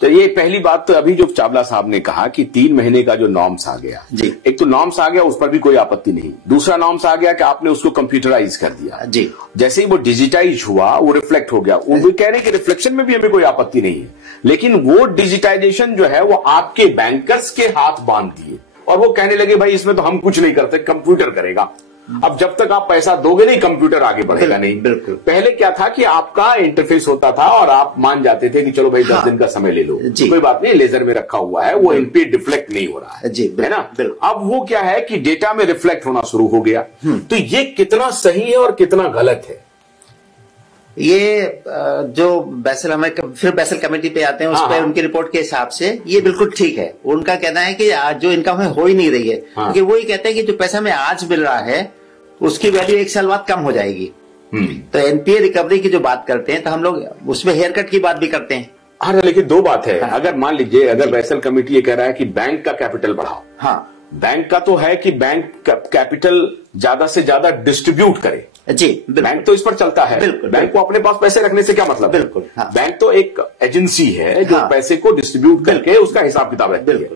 तो ये पहली बात तो अभी जो चावला साहब ने कहा कि 3 महीने का जो नॉर्म्स आ गया जी, एक तो नॉर्म्स आ गया, उस पर भी कोई आपत्ति नहीं। दूसरा नॉर्म्स आ गया कि आपने उसको कंप्यूटराइज कर दिया जी, जैसे ही वो डिजिटाइज हुआ वो रिफ्लेक्ट हो गया। वो भी कह रहे हैं कि रिफ्लेक्शन में भी हमें कोई आपत्ति नहीं है, लेकिन वो डिजिटाइजेशन जो है वो आपके बैंकर्स के हाथ बांध दिए और वो कहने लगे भाई इसमें तो हम कुछ नहीं करते, कंप्यूटर करेगा। अब जब तक आप पैसा दोगे नहीं, कंप्यूटर आगे बढ़ेगा नहीं। बिल्कुल। पहले क्या था कि आपका इंटरफेस होता था और आप मान जाते थे कि चलो भाई 10 दिन का समय ले लो, कोई बात नहीं, लेजर में रखा हुआ है, वो इनपे रिफ्लेक्ट नहीं हो रहा है जी, है ना। अब वो क्या है कि डेटा में रिफ्लेक्ट होना शुरू हो गया। तो ये कितना सही है और कितना गलत है, ये जो बैसल, हमें फिर बैसल कमेटी पे आते हैं, उस पर उनकी रिपोर्ट के हिसाब से ये बिल्कुल ठीक है। उनका कहना है कि आज जो इनकम हो ही नहीं रही है, क्योंकि वो ही कहते हैं कि जो पैसा हमें आज मिल रहा है उसकी वैल्यू 1 साल बाद कम हो जाएगी। तो एनपीए रिकवरी की जो बात करते हैं तो हम लोग उसमें हेयर कट की बात भी करते हैं। हाँ, लेकिन 2 बात है। अगर मान लीजिए अगर बैसल कमेटी ये कह रहा है कि बैंक का कैपिटल बढ़ाओ, बैंक का तो है कि बैंक कैपिटल ज्यादा से ज्यादा डिस्ट्रीब्यूट करे जी, बैंक तो इस पर चलता है। बिल्कुल, बैंक को अपने पास पैसे रखने से क्या मतलब। बिल्कुल, बैंक तो एक एजेंसी है जो पैसे को डिस्ट्रीब्यूट करके उसका हिसाब किताब रखती है।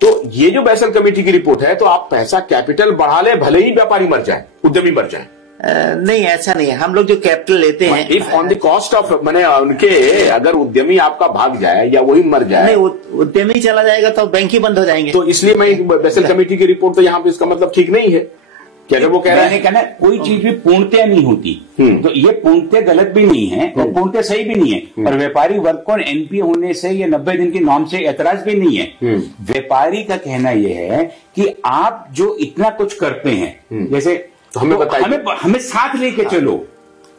तो ये जो बैसल कमेटी की रिपोर्ट है, तो आप पैसा कैपिटल बढ़ा ले, भले ही व्यापारी मर जाए, उद्यमी मर जाए। नहीं, ऐसा नहीं है। हम लोग जो कैपिटल लेते हैं, if on the cost of, मैंने उनके, अगर उद्यमी आपका भाग जाए या वही मर जाए, नहीं, उद्यमी चला जाएगा तो बैंक ही बंद हो जाएंगे। तो इसलिए मैं बैसल कमेटी की रिपोर्ट तो यहाँ पे इसका मतलब ठीक नहीं है। क्या वो कह रहा है कहना कोई चीज भी पूर्णतः नहीं होती, तो ये पूर्णतः गलत भी नहीं है और पूर्णतः सही भी नहीं है। और व्यापारी वर्ग को एनपीए होने से या 90 दिन की नॉर्म से ऐतराज भी नहीं है। व्यापारी का कहना यह है कि आप जो इतना कुछ करते हैं, जैसे तो हमें साथ लेके चलो।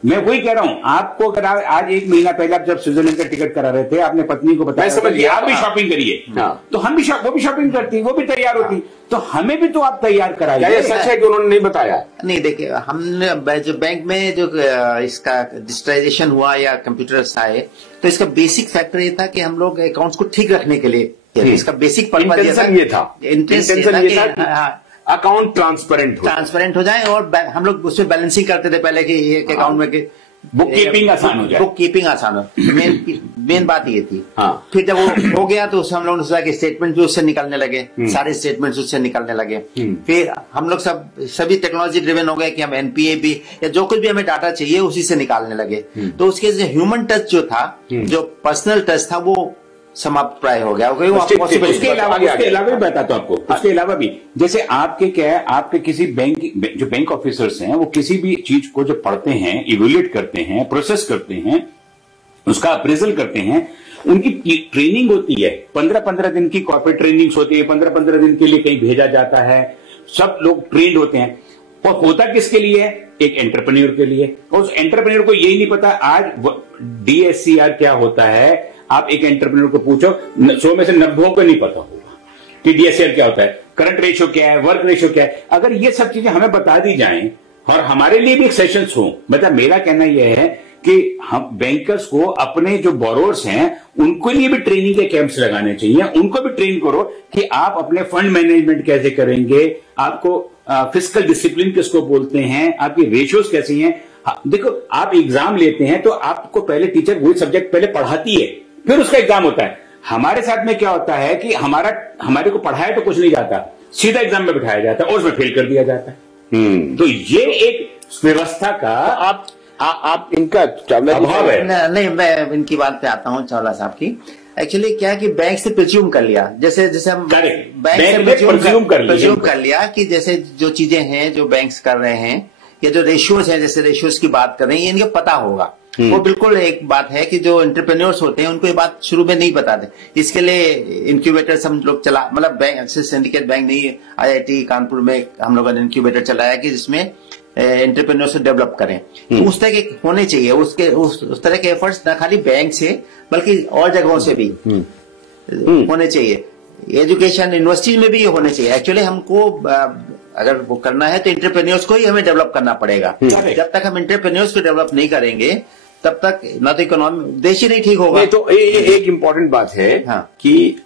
मैं वही कह रहा हूं आपको, अगर आज 1 महीना पहले आप जब स्विट्जरलैंड का टिकट करा रहे थे, आपने पत्नी को बताया कि आप भी शॉपिंग करिए, तो हम भी वो भी शॉपिंग करती, वो भी तैयार होती, तो हमें भी तो आप तैयार कराइए। सच है कि उन्होंने नहीं बताया? नहीं, देखिए, हमने जो बैंक में जो इसका डिजिटाइजेशन हुआ या कंप्यूटर्स आए, तो इसका बेसिक फैक्टर ये था कि हम लोग अकाउंट्स को ठीक रखने के लिए, इसका बेसिक पर्पज ये था, इंटेंशन अकाउंट ट्रांसपेरेंट हो जाए। और हम लोग उसमें बैलेंसिंग करते थे पहले कि एक अकाउंट में बुक कीपिंग आसान हो जाए, बुक कीपिंग आसान हो, मेन बात ये थी। फिर जब वो हो गया तो हम लोग ने स्टेटमेंट भी उससे निकालने लगे, सारे स्टेटमेंट्स उससे निकालने लगे। फिर हम लोग सभी टेक्नोलॉजी ड्रिवन हो गए कि हम एनपीए भी या जो कुछ भी हमें डाटा चाहिए उसी से निकालने लगे। तो उसके ह्यूमन टच जो था, जो पर्सनल टच था, वो समाप्त प्राय हो गया। उसके अलावा भी बताता हूं आपको, उसके अलावा भी जैसे आपके क्या है, आपके किसी बैंक, जो बैंक ऑफिसर्स हैं, वो किसी भी चीज को जो पढ़ते हैं, इवेल्युएट करते हैं, प्रोसेस करते हैं, उसका अप्रेजल करते हैं, उनकी ट्रेनिंग होती है। 15-15 दिन की कॉर्पोरेट ट्रेनिंग्स होती है, 15-15 दिन के लिए कहीं भेजा जाता है, सब लोग ट्रेंड होते हैं। और होता किसके लिए है? एक एंटरप्रेन्योर के लिए। और उस एंटरप्रेन्योर को यही नहीं पता आज डीएससीआर क्या होता है। आप एक एंटरप्रेन्योर को पूछो, 100 में से 90 को नहीं पता होगा कि डीएससीआर क्या होता है, करंट रेशियो क्या है, वर्क रेशियो क्या है। अगर ये सब चीजें हमें बता दी जाएं और हमारे लिए भी एक सेशंस हो, मतलब मेरा कहना यह है कि हम बैंकर्स को अपने जो बोरोवर्स हैं उनको लिए भी ट्रेनिंग के कैंप्स लगाने चाहिए। उनको भी ट्रेन करो कि आप अपने फंड मैनेजमेंट कैसे करेंगे, आपको फिस्कल डिसिप्लिन किसको बोलते हैं, आपकी रेशियोज कैसी हैं। देखो, आप एग्जाम लेते हैं तो आपको पहले टीचर वही सब्जेक्ट पहले पढ़ाती है, फिर उसका एग्जाम होता है। हमारे साथ में क्या होता है कि हमारे को पढ़ाया तो कुछ नहीं जाता, सीधा एग्जाम में बिठाया जाता है और उसमें फेल कर दिया जाता है। तो ये एक व्यवस्था का आप इनका अभाव है। नहीं, मैं इनकी बात पे आता हूँ, चावला साहब की। एक्चुअली क्या है कि बैंक से प्रिज्यूम कर लिया, जैसे हम बैंक से प्रिज्यूम कर लिया कि जैसे जो चीजें हैं जो बैंक्स कर रहे हैं या जो रेशियोज हैं, जैसे रेशियोज की बात कर रहे हैं, ये इनको पता होगा। वो बिल्कुल एक बात है कि जो एंटरप्रेन्योर्स होते हैं उनको ये बात शुरू में नहीं बताते। इसके लिए इंक्यूबेटर्स हम लोग चला, मतलब बैंक से सिंडिकेट बैंक नहीं, आईआईटी कानपुर में हम लोगों ने इंक्यूबेटर चलाया कि जिसमें एंटरप्रेन्योर्स को डेवलप करें। तो उस तरह के होने चाहिए, उस तरह के एफर्ट्स न खाली बैंक से बल्कि और जगहों से भी होने चाहिए। एजुकेशन यूनिवर्सिटीज में भी ये होने चाहिए। एक्चुअली हमको अगर वो करना है तो एंटरप्रेन्योर्स को ही हमें डेवलप करना पड़ेगा। जब तक हम एंटरप्रेन्योर्स को डेवलप नहीं करेंगे तब तक ना तो इकोनॉमी, देश ही नहीं ठीक होगा। तो एक इम्पोर्टेंट बात है कि